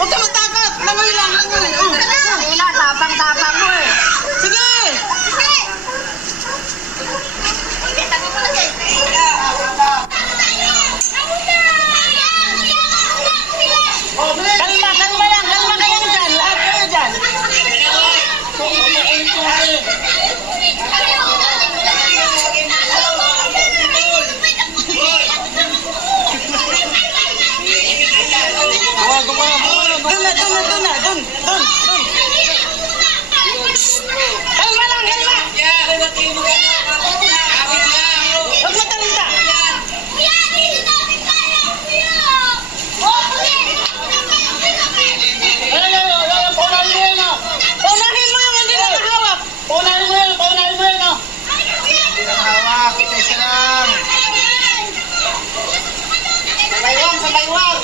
Huwag ka matakot. Langoy lang, langoy. Wala, tapang-tapang mo eh. Sige. Kalma, kalma lang. Kalma kayo dyan. Lahat kayo dyan. Doon na. Kalma lang, kalma. Huwag mo tarunta. Paunahin mo yung hindi nakahawak. Paunahin mo yan, oh. Hawak, isa lang. Sabay-wang.